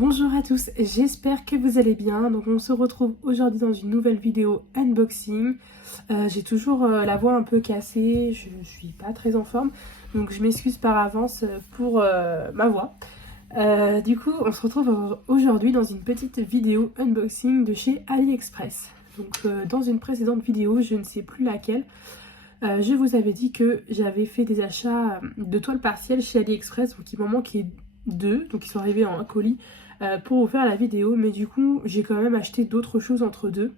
Bonjour à tous, j'espère que vous allez bien. Donc on se retrouve aujourd'hui dans une nouvelle vidéo unboxing. J'ai toujours la voix un peu cassée, je suis pas très en forme, donc je m'excuse par avance pour ma voix. Du coup on se retrouve aujourd'hui dans une petite vidéo unboxing de chez AliExpress. Donc dans une précédente vidéo, je ne sais plus laquelle, je vous avais dit que j'avais fait des achats de toiles partielles chez AliExpress, donc il m'en manquait deux, donc ils sont arrivés en un colis pour vous faire la vidéo, mais du coup j'ai quand même acheté d'autres choses entre deux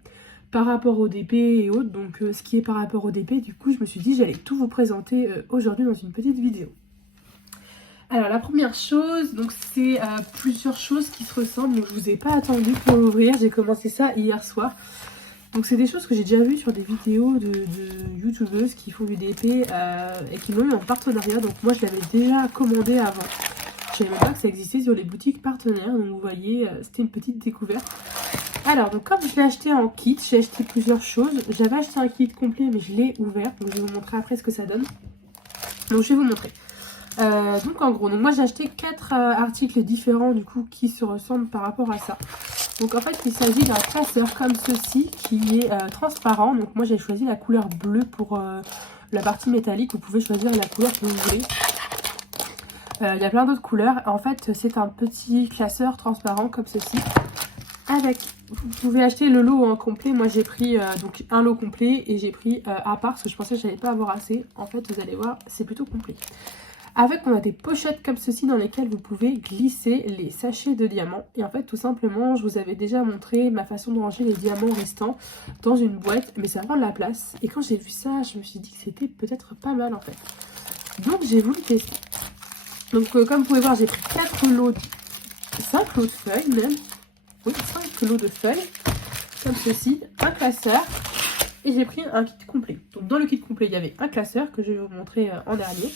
par rapport au DP et autres, donc ce qui est par rapport au DP, du coup je me suis dit j'allais tout vous présenter aujourd'hui dans une petite vidéo. Alors la première chose, donc c'est plusieurs choses qui se ressemblent, donc je vous ai pas attendu pour l'ouvrir, j'ai commencé ça hier soir. Donc c'est des choses que j'ai déjà vues sur des vidéos de youtubeuses qui font du DP et qui l'ont eu en partenariat, donc moi je l'avais déjà commandé avant. Je savais même pas que ça existait sur les boutiques partenaires, donc vous voyez, c'était une petite découverte. Alors, donc comme je l'ai acheté en kit, j'ai acheté plusieurs choses. J'avais acheté un kit complet, mais je l'ai ouvert, donc je vais vous montrer après ce que ça donne. Donc je vais vous montrer. Donc en gros, donc moi j'ai acheté 4 articles différents du coup qui se ressemblent par rapport à ça. Donc en fait il s'agit d'un classeur comme ceci qui est transparent. Donc moi j'ai choisi la couleur bleue pour la partie métallique. Vous pouvez choisir la couleur que vous voulez. Il y a plein d'autres couleurs. En fait, c'est un petit classeur transparent comme ceci. Avec, vous pouvez acheter le lot en complet. Moi, j'ai pris donc un lot complet et j'ai pris à part parce que je pensais que je n'allais pas avoir assez. En fait, vous allez voir, c'est plutôt complet. Avec, on a des pochettes comme ceci dans lesquelles vous pouvez glisser les sachets de diamants. Et en fait, tout simplement, je vous avais déjà montré ma façon de ranger les diamants restants dans une boîte, mais ça prend de la place. Et quand j'ai vu ça, je me suis dit que c'était peut-être pas mal en fait. Donc, j'ai voulu tester. Donc comme vous pouvez voir, j'ai pris 5 lots de feuilles même. Oui, 5 lots de feuilles. Comme ceci, un classeur. Et j'ai pris un kit complet. Donc dans le kit complet, il y avait un classeur que je vais vous montrer en dernier.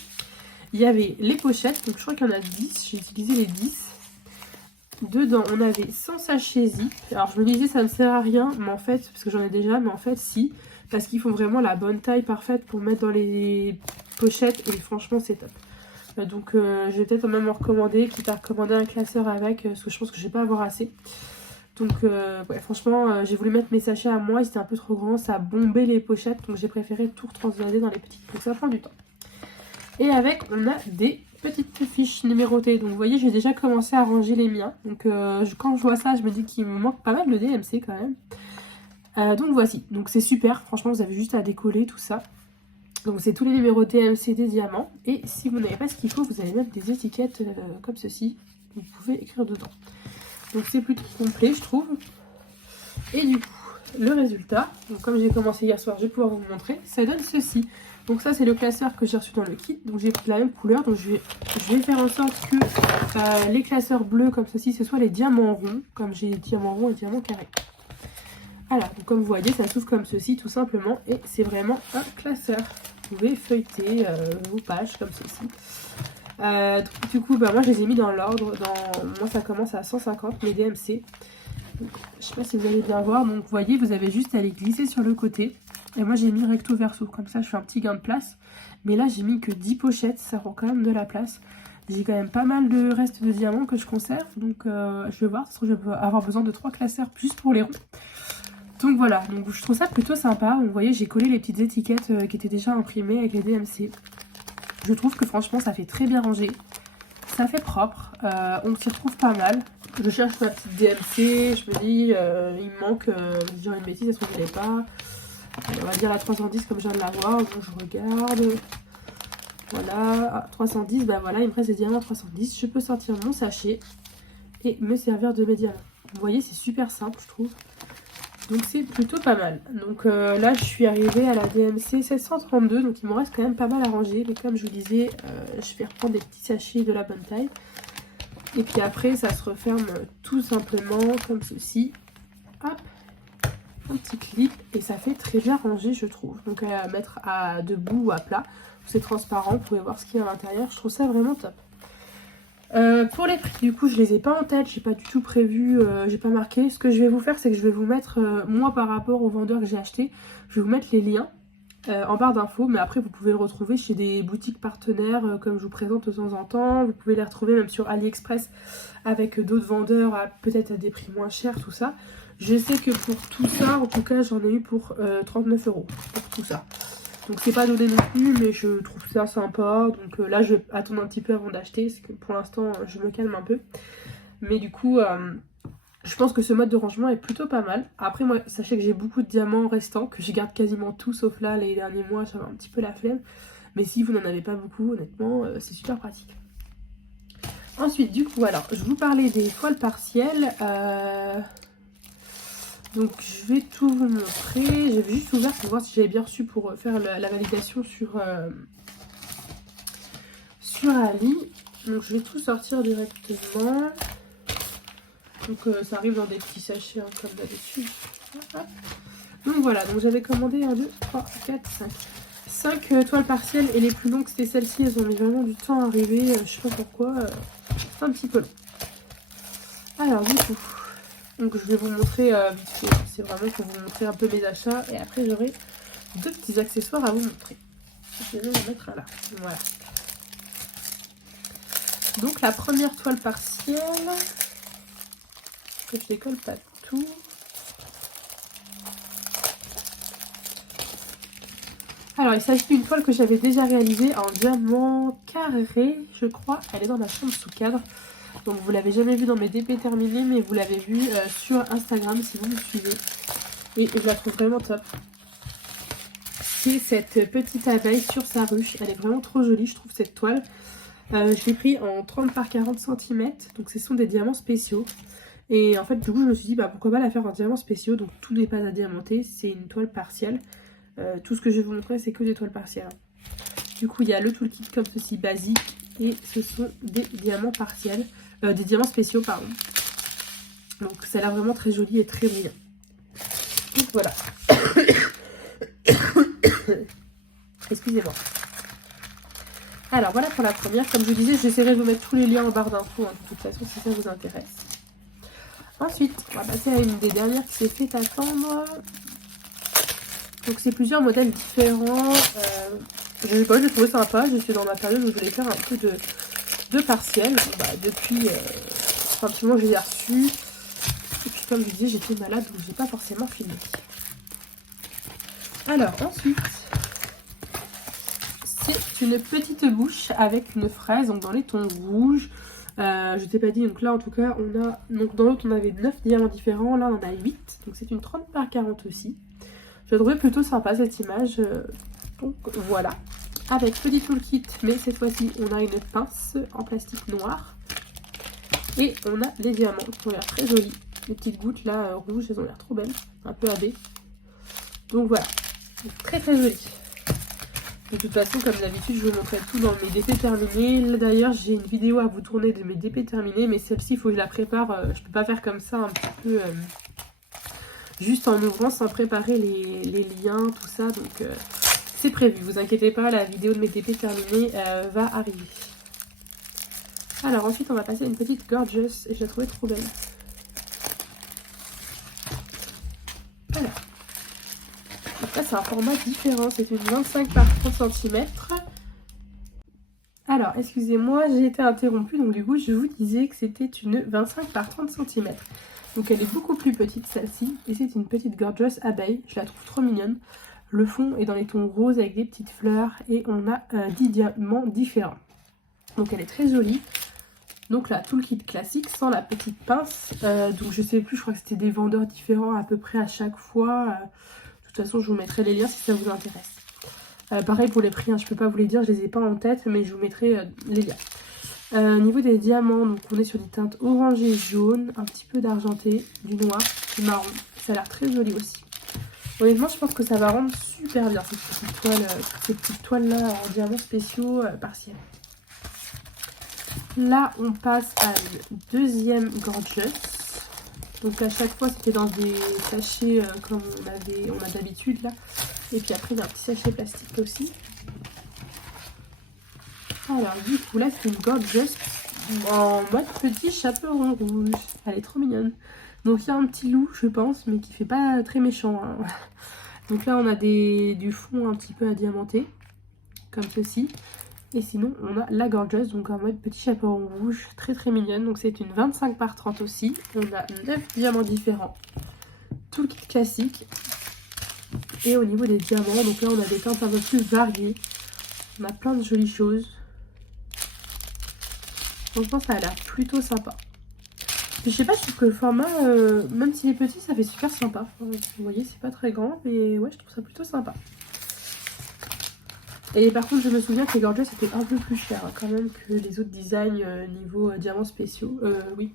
Il y avait les pochettes, donc je crois qu'il y en a 10. J'ai utilisé les 10. Dedans, on avait 100 sachets zip. Alors je me disais ça ne sert à rien, mais en fait, parce que j'en ai déjà, mais en fait si. Parce qu'ils font vraiment la bonne taille parfaite pour mettre dans les pochettes. Et franchement, c'est top. Donc je vais peut-être même en recommander, quitte à recommander un classeur avec, parce que je pense que je vais pas avoir assez. Donc ouais, franchement, j'ai voulu mettre mes sachets à moi, c'était un peu trop grand, ça a bombé les pochettes, donc j'ai préféré tout retransvaser dans les petites, donc ça prend du temps. Et avec, on a des petites fiches numérotées, donc vous voyez, j'ai déjà commencé à ranger les miens. Donc quand je vois ça, je me dis qu'il me manque pas mal de DMC quand même. Donc voici, donc c'est super, franchement, vous avez juste à décoller tout ça. Donc c'est tous les numéros DMC des diamants. Et si vous n'avez pas ce qu'il faut, vous allez mettre des étiquettes comme ceci. Vous pouvez écrire dedans. Donc c'est plutôt complet, je trouve. Et du coup, le résultat, donc comme j'ai commencé hier soir, je vais pouvoir vous montrer. Ça donne ceci. Donc ça c'est le classeur que j'ai reçu dans le kit. Donc j'ai pris la même couleur. Donc je vais faire en sorte que les classeurs bleus comme ceci, ce soit les diamants ronds. Comme j'ai les diamants ronds et les diamants carrés. Alors, donc comme vous voyez, ça s'ouvre comme ceci tout simplement. Et c'est vraiment un classeur. Vous pouvez feuilleter vos pages comme ceci. Du coup, bah, moi je les ai mis dans l'ordre. Moi ça commence à 150 les DMC. Donc, je sais pas si vous allez bien voir. Donc vous voyez, vous avez juste à les glisser sur le côté. Et moi j'ai mis recto verso. Comme ça je fais un petit gain de place. Mais là j'ai mis que 10 pochettes. Ça prend quand même de la place. J'ai quand même pas mal de restes de diamants que je conserve. Donc je vais voir. Parce que je vais avoir besoin de 3 classeurs juste pour les ronds. Donc voilà, donc je trouve ça plutôt sympa. Vous voyez, j'ai collé les petites étiquettes qui étaient déjà imprimées avec les DMC. Je trouve que franchement, ça fait très bien rangé. Ça fait propre. On s'y retrouve pas mal. Je cherche ma petite DMC. Je me dis, il me manque, je dirais une bêtise, est-ce que je ne l'ai pas? On va dire la 310 comme je viens de l'avoir. Donc je regarde. Voilà, ah, 310, bah voilà, il me reste des diamants 310. Je peux sortir mon sachet et me servir de mes diamants. Vous voyez, c'est super simple, je trouve. Donc c'est plutôt pas mal. Donc là je suis arrivée à la DMC 732. Donc il me reste quand même pas mal à ranger. Mais comme je vous disais, je vais reprendre des petits sachets de la bonne taille. Et puis après ça se referme tout simplement comme ceci. Hop, un petit clip. Et ça fait très bien rangé je trouve. Donc à mettre à debout ou à plat. C'est transparent, vous pouvez voir ce qu'il y a à l'intérieur. Je trouve ça vraiment top. Pour les prix, du coup, je les ai pas en tête, j'ai pas du tout prévu, j'ai pas marqué. Ce que je vais vous faire, c'est que je vais vous mettre, moi par rapport au vendeur que j'ai acheté, je vais vous mettre les liens en barre d'infos, mais après vous pouvez le retrouver chez des boutiques partenaires comme je vous présente de temps en temps. Vous pouvez les retrouver même sur AliExpress avec d'autres vendeurs peut-être à des prix moins chers, tout ça. Je sais que pour tout ça, en tout cas j'en ai eu pour 39 € pour tout ça. Donc c'est pas donné non plus, mais je trouve ça sympa. Donc là je vais attendre un petit peu avant d'acheter, parce que pour l'instant je me calme un peu. Mais du coup je pense que ce mode de rangement est plutôt pas mal. Après moi sachez que j'ai beaucoup de diamants restants, que je garde quasiment tout, sauf là les derniers mois j'avais un petit peu la flemme. Mais si vous n'en avez pas beaucoup, honnêtement c'est super pratique. Ensuite du coup alors je vous parlais des toiles partielles. Donc je vais tout vous montrer. J'avais juste ouvert pour voir si j'avais bien reçu pour faire la validation sur Ali. Donc je vais tout sortir directement. Donc ça arrive dans des petits sachets hein, comme d'habitude. Donc voilà, donc j'avais commandé 1, 2, 3, 4, 5. 5 toiles partielles et les plus longues c'était celles-ci. Elles ont mis vraiment du temps à arriver. Je sais pas pourquoi. C'est un petit peu long. Alors du coup... Donc je vais vous montrer vite fait, c'est vraiment pour vous montrer un peu mes achats et après j'aurai 2 petits accessoires à vous montrer. Je vais les mettre là, voilà. Donc la première toile partielle, que je décolle pas tout. Alors il s'agit d'une toile que j'avais déjà réalisée en diamant carré, je crois. Elle est dans ma chambre sous cadre. Donc vous l'avez jamais vu dans mes DP terminés, mais vous l'avez vu sur Instagram si vous me suivez. Et je la trouve vraiment top. C'est cette petite abeille sur sa ruche. Elle est vraiment trop jolie, je trouve, cette toile. Je l'ai pris en 30 par 40 cm. Donc ce sont des diamants spéciaux. Et en fait, du coup, je me suis dit, bah, pourquoi pas la faire en diamants spéciaux. Donc tout n'est pas à diamanter, c'est une toile partielle. Tout ce que je vais vous montrer, c'est que des toiles partielles. Du coup, il y a le toolkit comme ceci, basique. Et ce sont des diamants partiels. Des diamants spéciaux, pardon. Donc ça a l'air vraiment très joli et très brillant. Donc voilà. Excusez-moi. Alors voilà pour la première. Comme je vous disais, j'essaierai de vous mettre tous les liens en barre d'infos, hein, de toute façon, si ça vous intéresse. Ensuite, on va passer à une des dernières qui s'est fait attendre. Donc c'est plusieurs modèles différents. Je sais pas, j'ai trouvé sympa. Je suis dans ma période où je voulais faire un peu de partiel. Bon, bah, depuis un petit moment, je les ai reçus. Et puis comme je disais, j'étais malade, donc j'ai pas forcément filmé. Alors ensuite, c'est une petite bouche avec une fraise, donc dans les tons rouges. Je t'ai pas dit, donc là en tout cas, on a, donc dans l'autre on avait 9 diamants différents, là on en a 8. Donc c'est une 30 par 40 aussi. Je l'ai trouvé plutôt sympa cette image. Donc voilà. Avec petit toolkit, mais cette fois-ci on a une pince en plastique noir. Et on a les diamants qui ont l'air très jolis. Les petites gouttes là rouges, elles ont l'air trop belles. Un peu AB. Donc voilà. Donc, très très joli. De toute façon, comme d'habitude, je vous montrerai tout dans mes DP terminés. Là d'ailleurs, j'ai une vidéo à vous tourner de mes DP terminés, mais celle-ci, il faut que je la prépare. Je peux pas faire comme ça un petit peu juste en ouvrant sans préparer les liens, tout ça. Donc c'est prévu, vous inquiétez pas, la vidéo de mes DP terminés va arriver. Alors ensuite, on va passer à une petite gorgeous et je la trouvais trop belle. Voilà. Donc là, c'est un format différent, c'est une 25 par 30 cm. Alors, excusez-moi, j'ai été interrompue, donc du coup, je vous disais que c'était une 25 par 30 cm. Donc elle est beaucoup plus petite, celle-ci, et c'est une petite gorgeous abeille, je la trouve trop mignonne. Le fond est dans les tons roses avec des petites fleurs, et on a 10 diamants différents. Donc elle est très jolie. Donc là, tout le kit classique, sans la petite pince. Donc je sais plus, je crois que c'était des vendeurs différents à peu près à chaque fois. De toute façon, je vous mettrai les liens si ça vous intéresse. Pareil pour les prix, hein, je peux pas vous les dire, je les ai pas en tête, mais je vous mettrai les liens. Au niveau des diamants, donc on est sur des teintes orangées et jaunes, un petit peu d'argenté, du noir, du marron. Ça a l'air très joli aussi. Honnêtement, je pense que ça va rendre super bien ces petites toiles là en diamants spéciaux partiels. Là, on passe à une deuxième gorgeous. Donc à chaque fois, c'était dans des sachets comme on a d'habitude là. Et puis après, il y a un petit sachet plastique aussi. Alors du coup, là, c'est une gorgeous en mode petit chaperon rouge. Elle est trop mignonne. Donc il y a un petit loup, je pense, mais qui fait pas très méchant. Hein. Donc là on a du fond un petit peu à diamanter, comme ceci. Et sinon on a la Gorgeous, donc en mode petit chaperon rouge, très très mignonne. Donc c'est une 25 par 30 aussi. On a 9 diamants différents. Tout le kit classique. Et au niveau des diamants, donc là on a des teintes un peu plus variées. On a plein de jolies choses. Franchement ça a l'air plutôt sympa. Je sais pas, je trouve que le format, même s'il est petit, ça fait super sympa. Enfin, vous voyez, c'est pas très grand, mais ouais, je trouve ça plutôt sympa. Et par contre, je me souviens que les Gorgeous étaient un peu plus chers, hein, quand même, que les autres designs niveau diamants spéciaux. Oui,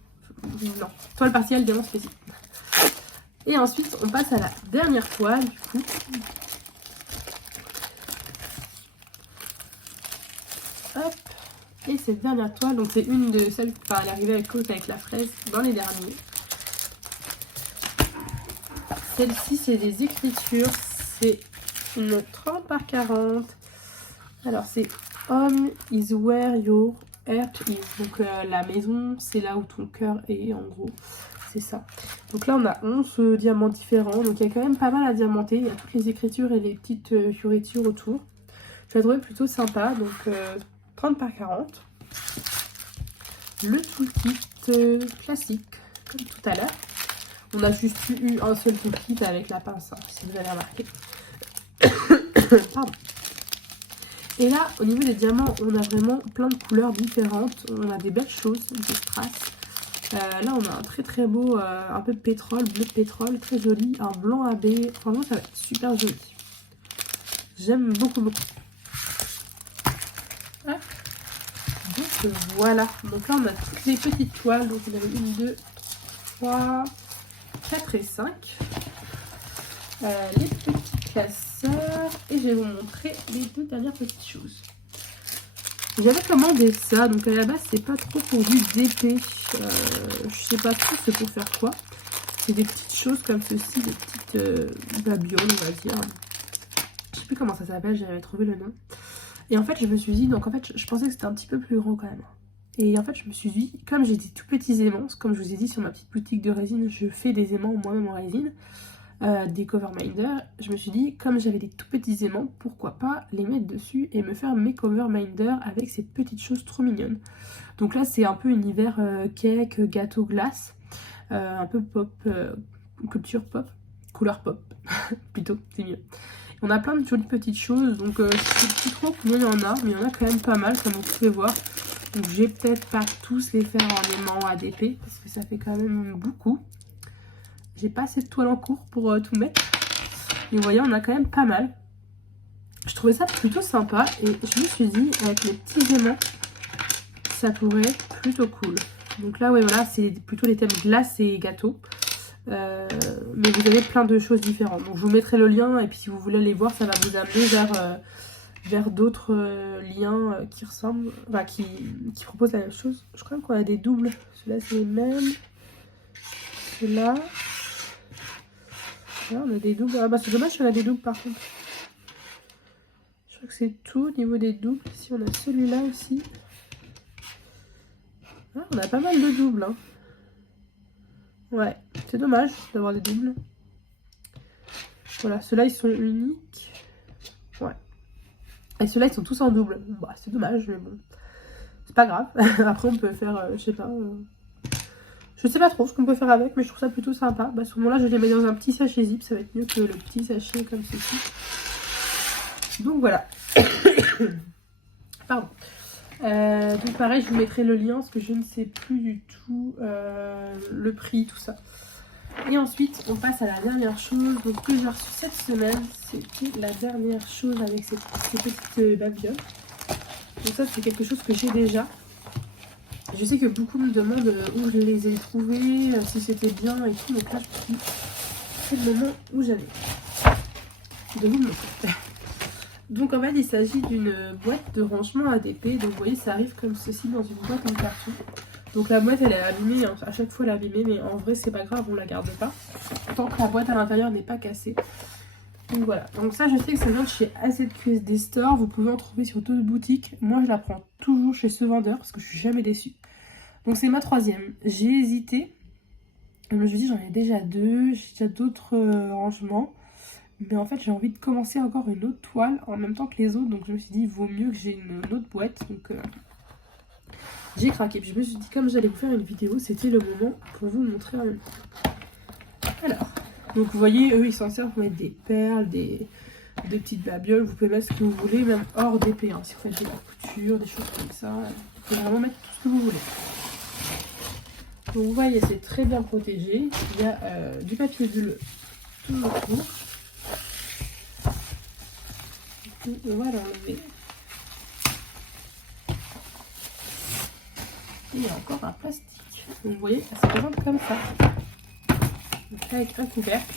non, toile partielle, diamants spéciaux. Et ensuite, on passe à la dernière toile, du coup. Hop. Et cette dernière toile, donc c'est une de celles, enfin elle est arrivée avec la fraise dans les derniers. Celle-ci c'est des écritures, c'est une 30 par 40. Alors c'est Home is where your heart is. Donc la maison c'est là où ton cœur est en gros. C'est ça. Donc là on a 11 diamants différents. Donc il y a quand même pas mal à diamanter. Il y a toutes les écritures et les petites fioritures autour. Je l'ai trouvé plutôt sympa. Donc 30 par 40. Le toolkit classique, comme tout à l'heure. On a juste eu un seul toolkit avec la pince, hein, si vous avez remarqué. Pardon. Et là, au niveau des diamants, on a vraiment plein de couleurs différentes. On a des belles choses, des strass. Là, on a un très très beau, un peu de pétrole, bleu de pétrole, très joli. Un blanc AB. Franchement, ça va être super joli. J'aime beaucoup, beaucoup. Hop. Donc voilà. Donc là, on a toutes les petites toiles. Donc on avait 1, 2, 3, 4 et 5. Les petits classeurs. Et je vais vous montrer les 2 dernières petites choses. J'avais commandé ça, donc à la base c'est pas trop pour du DP, je sais pas trop c'est pour faire quoi. C'est des petites choses comme ceci, des petites babioles on va dire. Je sais plus comment ça s'appelle, j'avais trouvé le nom. Et en fait je me suis dit, donc en fait je pensais que c'était un petit peu plus grand quand même. Et en fait je me suis dit, comme j'ai des tout petits aimants, comme je vous ai dit sur ma petite boutique de résine, je fais des aimants moi-même en résine. Des cover minder, je me suis dit comme j'avais des tout petits aimants, pourquoi pas les mettre dessus et me faire mes cover minder avec ces petites choses trop mignonnes. Donc là c'est un peu univers cake, gâteau, glace, un peu pop, culture pop, couleur pop plutôt, c'est mieux. On a plein de jolies petites choses, donc je sais plus trop combien il y en a, mais il y en a quand même pas mal comme vous pouvez voir. Donc je vais peut-être pas tous les faire en aimant ADP parce que ça fait quand même beaucoup. J'ai pas assez de toile en cours pour tout mettre. Et vous voyez, on a quand même pas mal. Je trouvais ça plutôt sympa. Et je me suis dit, avec les petits aimants, ça pourrait être plutôt cool. Donc là, ouais, voilà, c'est plutôt les thèmes glace et gâteau. Mais vous avez plein de choses différentes. Donc je vous mettrai le lien. Et puis si vous voulez les voir, ça va vous amener vers d'autres liens qui ressemblent. Enfin, qui proposent la même chose. Je crois qu'on a des doubles. Ceux-là, c'est les mêmes. Ceux-là. On a des doubles. Ah bah c'est dommage qu'on a des doubles par contre. Je crois que c'est tout au niveau des doubles. Ici on a celui-là aussi. Ah, on a pas mal de doubles. Hein. Ouais, c'est dommage d'avoir des doubles. Voilà, ceux-là ils sont uniques. Ouais. Et ceux-là ils sont tous en double. Bah c'est dommage mais bon. C'est pas grave. Après on peut faire, je sais pas... Je sais pas trop ce qu'on peut faire avec, mais je trouve ça plutôt sympa. Bah, à ce moment-là, je les mets dans un petit sachet zip. Ça va être mieux que le petit sachet comme ceci. Donc voilà. Pardon. Donc pareil, je vous mettrai le lien parce que je ne sais plus du tout le prix, tout ça. Et ensuite, on passe à la dernière chose. Donc que j'ai reçu cette semaine, c'était la dernière chose avec ces petites babioles. Donc ça, c'est quelque chose que j'ai déjà. Je sais que beaucoup me demandent où je les ai trouvés, si c'était bien et tout. Donc là, je me suis dit, c'est le moment où j'allais de vous le montrer. Donc en fait, il s'agit d'une boîte de rangement ADP. Donc vous voyez, ça arrive comme ceci dans une boîte en carton. Donc la boîte, elle est abîmée. Hein. À chaque fois, elle est abîmée. Mais en vrai, c'est pas grave, on la garde pas. Tant que la boîte à l'intérieur n'est pas cassée. Donc voilà. Donc ça, je sais que ça vient de chez AZQSD Store. Vous pouvez en trouver sur d'autres boutiques. Moi, je la prends toujours chez ce vendeur parce que je suis jamais déçue. Donc c'est ma troisième. J'ai hésité. Je me suis dit j'en ai déjà deux. J'ai déjà d'autres rangements. Mais en fait j'ai envie de commencer encore une autre toile en même temps que les autres. Donc je me suis dit il vaut mieux que j'ai une autre boîte. Donc j'ai craqué. Puis je me suis dit comme j'allais vous faire une vidéo, c'était le moment pour vous montrer en même temps. Alors, donc vous voyez, eux ils s'en servent pour mettre des perles, des petites babioles. Vous pouvez mettre ce que vous voulez, même hors d'épée. Hein. Si vous faites de la couture, des choses comme ça, vous pouvez vraiment mettre tout ce que vous voulez. Donc vous voyez, c'est très bien protégé. Il y a du papier bulle tout autour. On va l'enlever. Et il y a encore un plastique. Donc vous voyez, ça se présente comme ça. Donc avec un couvercle.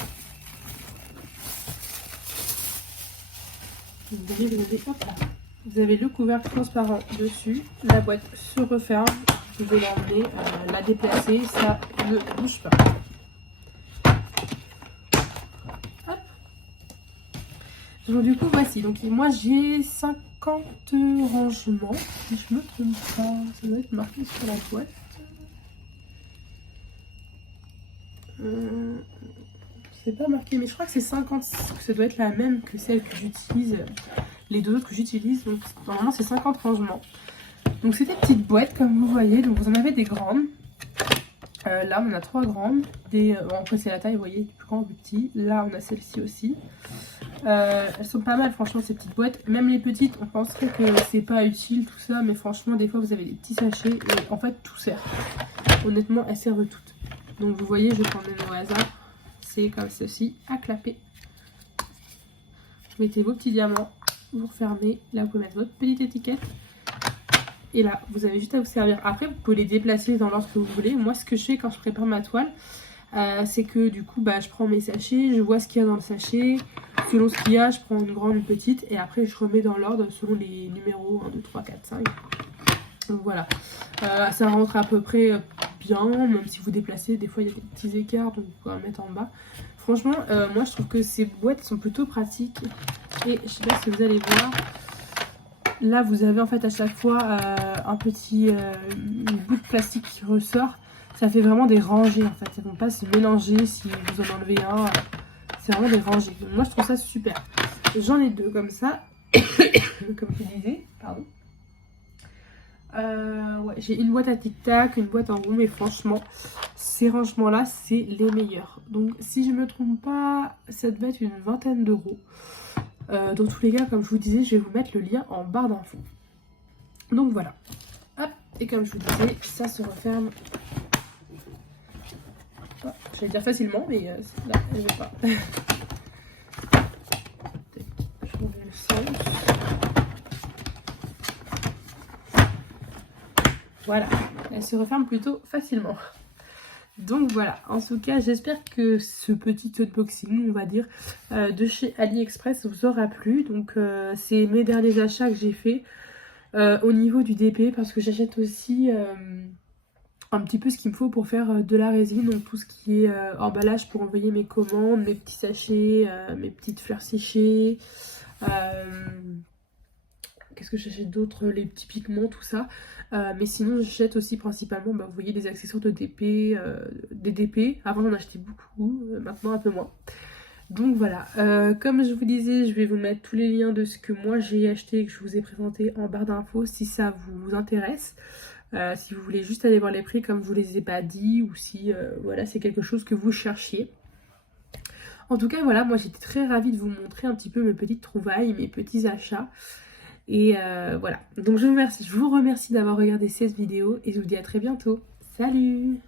Vous avez le couvercle transparent dessus. La boîte se referme. Vous pouvez l'emmener, la déplacer. Ça ne bouge pas. Hop. Donc du coup voici. Donc moi j'ai 50 rangements. Si je me trompe pas, ça doit être marqué sur la boîte. C'est pas marqué, mais je crois que c'est 50. Ça doit être la même que celle que j'utilise. Les deux autres que j'utilise. Donc normalement c'est 50 rangements. Donc c'est des petites boîtes comme vous voyez. Donc vous en avez des grandes. Là on a 3 grandes. Bon, après c'est la taille, vous voyez, du plus grand au plus petit. Là on a celle-ci aussi. Elles sont pas mal franchement ces petites boîtes. Même les petites on penserait que c'est pas utile tout ça. Mais franchement des fois vous avez des petits sachets. Et en fait tout sert. Honnêtement elles servent toutes. Donc vous voyez je vais prendre même au hasard. C'est comme ceci à clapper. Vous mettez vos petits diamants. Vous refermez. Là vous pouvez mettre votre petite étiquette. Et là, vous avez juste à vous servir. Après, vous pouvez les déplacer dans l'ordre que vous voulez. Moi, ce que je fais quand je prépare ma toile, c'est que du coup, je prends mes sachets, je vois ce qu'il y a dans le sachet. Selon ce qu'il y a, je prends une grande, une petite. Et après, je remets dans l'ordre selon les numéros 1, 2, 3, 4, 5. Donc voilà. Ça rentre à peu près bien. Même si vous déplacez, des fois, il y a des petits écarts. Donc vous pouvez en mettre en bas. Franchement, moi, je trouve que ces boîtes sont plutôt pratiques. Et je sais pas si vous allez voir... Là, vous avez en fait à chaque fois un petit bout de plastique qui ressort. Ça fait vraiment des rangées en fait. Ça ne va pas se mélanger si vous en enlevez un. C'est vraiment des rangées. Donc, moi, je trouve ça super. J'en ai deux comme ça. Comme je disais. Pardon. Ouais, j'ai une boîte à tic-tac, une boîte en rond. Mais franchement, ces rangements-là, c'est les meilleurs. Donc, si je ne me trompe pas, ça devait être une vingtaine d'euros. Dans tous les cas, comme je vous disais, je vais vous mettre le lien en barre d'infos. Donc voilà. Hop, et comme je vous disais, ça se referme. Oh, je vais dire facilement, mais là, je vais pas. Je remets le sens. Voilà, elle se referme plutôt facilement. Donc voilà, en tout cas j'espère que ce petit unboxing on va dire de chez AliExpress vous aura plu. Donc c'est mes derniers achats que j'ai fait au niveau du DP parce que j'achète aussi un petit peu ce qu'il me faut pour faire de la résine. Donc tout ce qui est emballage pour envoyer mes commandes, mes petits sachets, mes petites fleurs séchées. Qu'est-ce que j'achète d'autre? Les petits pigments, tout ça. Mais sinon, j'achète aussi principalement, vous voyez, des accessoires de DP, des DP. Avant, j'en achetais beaucoup, maintenant un peu moins. Donc voilà, comme je vous disais, je vais vous mettre tous les liens de ce que moi j'ai acheté et que je vous ai présenté en barre d'infos si ça vous intéresse. Si vous voulez juste aller voir les prix comme je vous les ai pas dit ou si voilà, c'est quelque chose que vous cherchiez. En tout cas, voilà, moi j'étais très ravie de vous montrer un petit peu mes petites trouvailles, mes petits achats. Et voilà, donc je vous remercie d'avoir regardé cette vidéo et je vous dis à très bientôt. Salut!